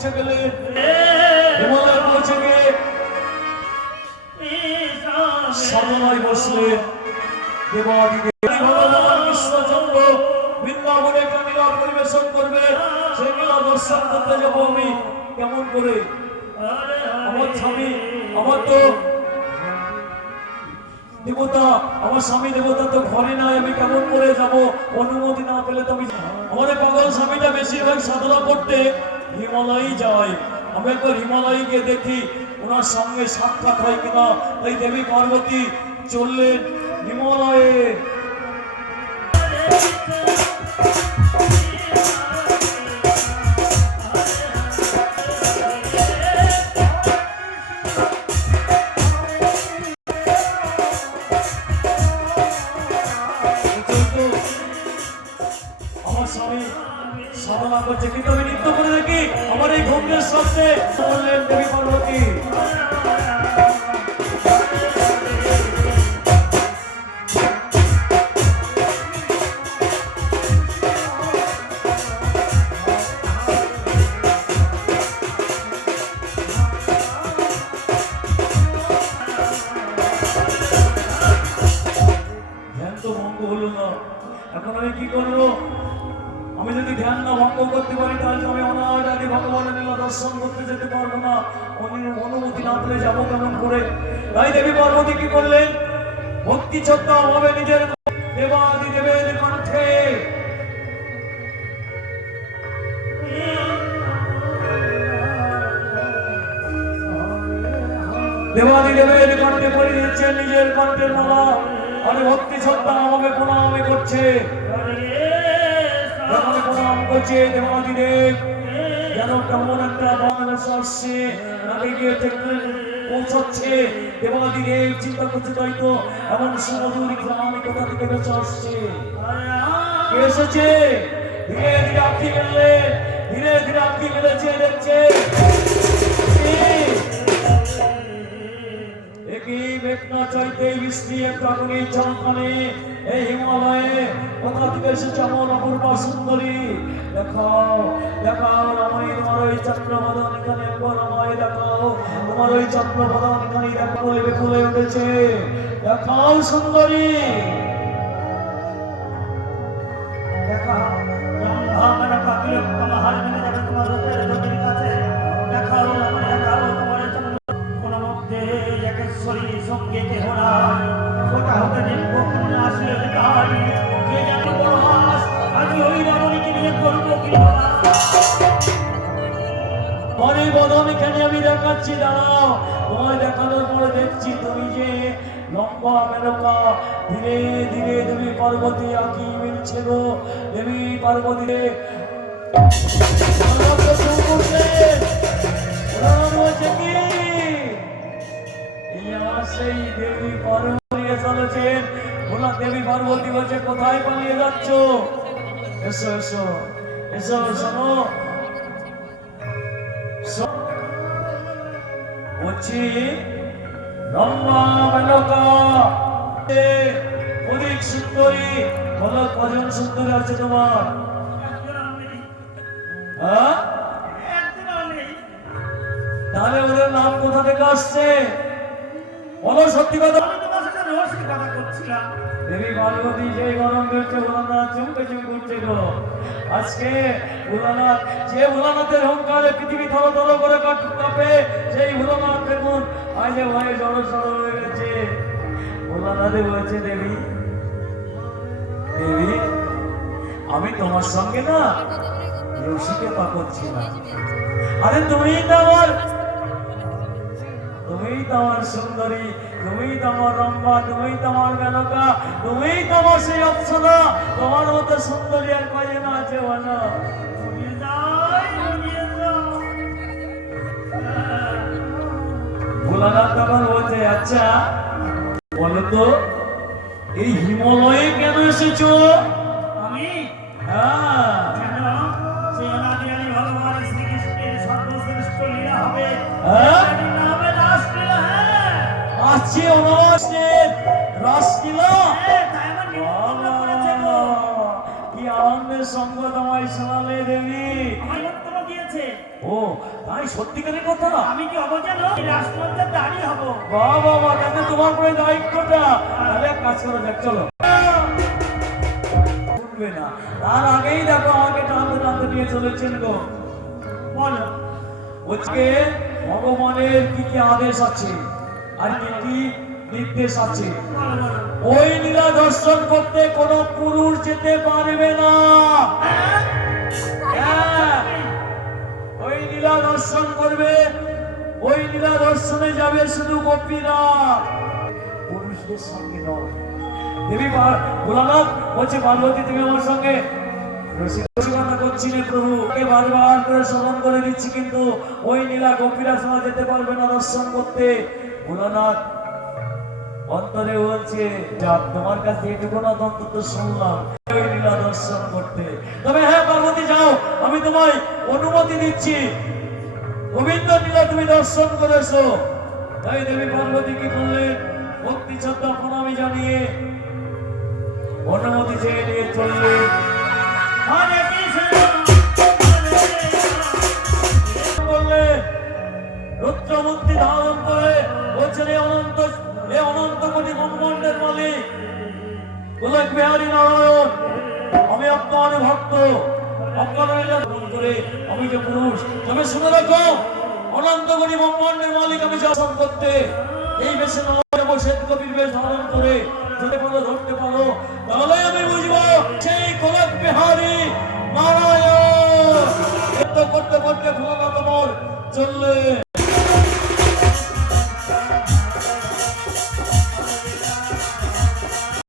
পৌঁছে গেলেন। হিমালয়ে পৌঁছে গিয়ে সাধনায় বসলেন। দেবাদিদেব ভগবান কৃষ্ণচন্দ্র বৃন্দাবনে একটা লীলা পরিবেশন করবে। সেই লীলা দর্শন করতে যাবো আমি কেমন করে? আমার স্বামী, আমার তো দেবতা, আমার স্বামী দেবতা তো ঘরে নাই, আমি কেমন করে যাব? অনুমতি না পেলে তো আমি, আমার পাগল স্বামীটা বেশিরভাগ সাধনা করতে হিমালয়ে যায়। আমি একবার হিমালয়ে গিয়ে দেখি ওনার সঙ্গে সাক্ষাৎ হয় কিনা। তাই দেবী পার্বতী চললেন হিমালয়ে। সাধনা করছে কিন্তু আমি নৃত্য করে দেখি আমার এই ভঙ্গের শব্দে বললেন দেবী পার্বতী। ধ্যান তো ভঙ্গ হলো না, এখন আমি কি করবো? আমি যদি ধ্যান না ভঙ্গ করতে পারি তাহলে আমি অনাজ আদি ভগবানের লীলা দর্শন করতে যেতে পারবো না। অনুমতি না পেলে যাবো কেমন করে? তাই দেবী পার্বতী কি করলেন? ভক্তি শ্রদ্ধা ভাবে নিজের দেবাদি দেবের কণ্ঠে দেবাদি দেবের কণ্ঠে পড়ে দিচ্ছেন নিজের কণ্ঠের মালা। আর ভক্তি শ্রদ্ধা ভাবে প্রণাম করছে, প্রণাম করছে দেবাদিদেব। যেন কেমন একটা আসছে নাকি গিয়ে পৌঁছচ্ছে। দেবাদিদেব চিন্তা করছে তাই তো এমন সুমধুর গ্রাম কোথা থেকে বেঁচে আসছে, এসেছে। ধীরে ধীরে আঁকি গেলে, ধীরে ধীরে আঁকি গেলেছে, দেখছে একই মেঘনা চাইতে বৃষ্টি প্রাণী চমকানে এই হিমালয়ে কোথা থেকে এসেছে এমন অপূর্বা সুন্দরী। দেখাও দেখাও রমাই, তোমার ওই চন্দ্রবদন এখানে একবার আমায় দেখাও, তোমার ওই চন্দ্রবদন এখানে দেখো লেবে ফুলে উঠেছে, দেখাও সুন্দরী। দেখাও আমরা কাকিলে তোমার হার মেনে যাবে তোমার রূপের নদীর কাছে। দেখাও আমরা দেখাও তোমার চন্দ্র কোন মধ্যে একেশ্বরী সঙ্গে কেহ নাই। ওটা হতে দেখবো কোন আসলে তাই কে জানি বড় হাস আজ ওই রমণীকে নিয়ে করবো কি অনেক বদন এখানে আমি দেখাচ্ছি। দাঁড়াও, তোমায় দেখানোর পরে দেখছি তুমি যে লম্বা মেনকা। ধীরে ধীরে দেবী পার্বতী আঁকি মিলছে গো। দেবী পার্বতী সেই দেবী পার্বতী চলেছেন। ওনার দেবী পার্বতী বলছে কোথায় পালিয়ে যাচ্ছ? এসো এসো এসো, শোনো বলছি লম্বা মেনকা অধিক সুন্দরী। বলো কজন সুন্দরী আছে তোমার? হ্যাঁ, তাহলে ওদের নাম কোথা থেকে আসছে? বলো সত্যি কথা। দেবী পার্বতী সেই গরম করছে, ভোলানাথ চুমকে চুম করছে গো। আজকে ভোলানাথ, যে ভোলানাথের অহংকারে পৃথিবী থর থর করে কাঁপে, সেই ভোলানাথ দেখুন আজ ভয়ে জড়ো সড়ো হয়ে গেছে। ভোলানাথে বলছে দেবী, দেবী আমি তোমার সঙ্গে না রসিকতা করছি না। আরে তুমিই তো আমার সুন্দরী, তুমিই তো আমার রম্ভা, তুমিই তো আমার মেনকা, তুমিই তো আমার সেই অপ্সরা। তোমার মতো সুন্দরী আর কয়জন আছে বলো? ভোলানাথ তখন বলছে আচ্ছা বলো তো এই হিমালয়ে কেন এসেছো? আমি আসছি রাসলীলা। কি আনন্দের সঙ্গ তোমায় শোনালে দেবী। এসেছে। ও তাই সত্যিকারের কথা? আমি কি হবো জানো? এই রাজমন্ত্রের দাঁড়ি হবো। বাহ বাহ বাহ, তাতে তোমার পরে দায়িত্বটা। তাহলে এক কাজ করা যাক, চলো। শুনবে না, তার আগেই দেখো আমাকে টানতে টানতে নিয়ে চলেছেন গো। বলো। আজকে ভগবানের কি কি আদেশ আছে আর কি কি নির্দেশ আছে? বলো বলো। ওই লীলা দর্শন করতে কোনো পুরুষ যেতে পারবে না। হ্যাঁ, ওই লীলা দর্শন করবে, ওই লীলা দর্শনে যাবে শুধু গোপীরা, পুরুষদের সঙ্গে নয়। দেবী ভোলানাথ বলছে, পার্বতী তুমি আমার সঙ্গে রসিকতা করছি না প্রভু, ওকে বারবার করে স্মরণ করে দিচ্ছি, কিন্তু ওই লীলা গোপীরা শোনা যেতে পারবে না দর্শন করতে। ভোলানাথ অন্তরে বলছে, যা তোমার কাছে এটুকু না অন্তত শুনলাম, ওই লীলা দর্শন করতে। তবে হ্যাঁ পার্বতী, যাও, আমি তোমায় অনুমতি দিচ্ছি, গোবিন্দ লীলা তুমি দর্শন করেছো। তাই দেবী পার্বতী কি করলেন? ভক্তি শ্রদ্ধা প্রণামী জানিয়ে অনুমতি চেয়ে নিয়ে চললেন। হরে কৃষ্ণ বললেন, রুদ্রমূর্তি ধারণ করে বলছেন, এ অনন্ত কোটি ব্রহ্মাণ্ডের মালিক গোলক বিহারী নারায়ণ, আমি আপনার ভক্ত, আপনার করে আমি যে পুরুষ। তবে শুনে রাখো, অনন্ত কোটি ব্রহ্মাণ্ডের মালিক আমি শাসন করতে এই বেশে শ্বেত কবির বেশ ধারণ করে যদি পারো ধরতে পারো, তাহলে আমি বুঝবো সেই গোলক বিহারী নারায়ণ। করতে করতে ভোলানাথ চললে।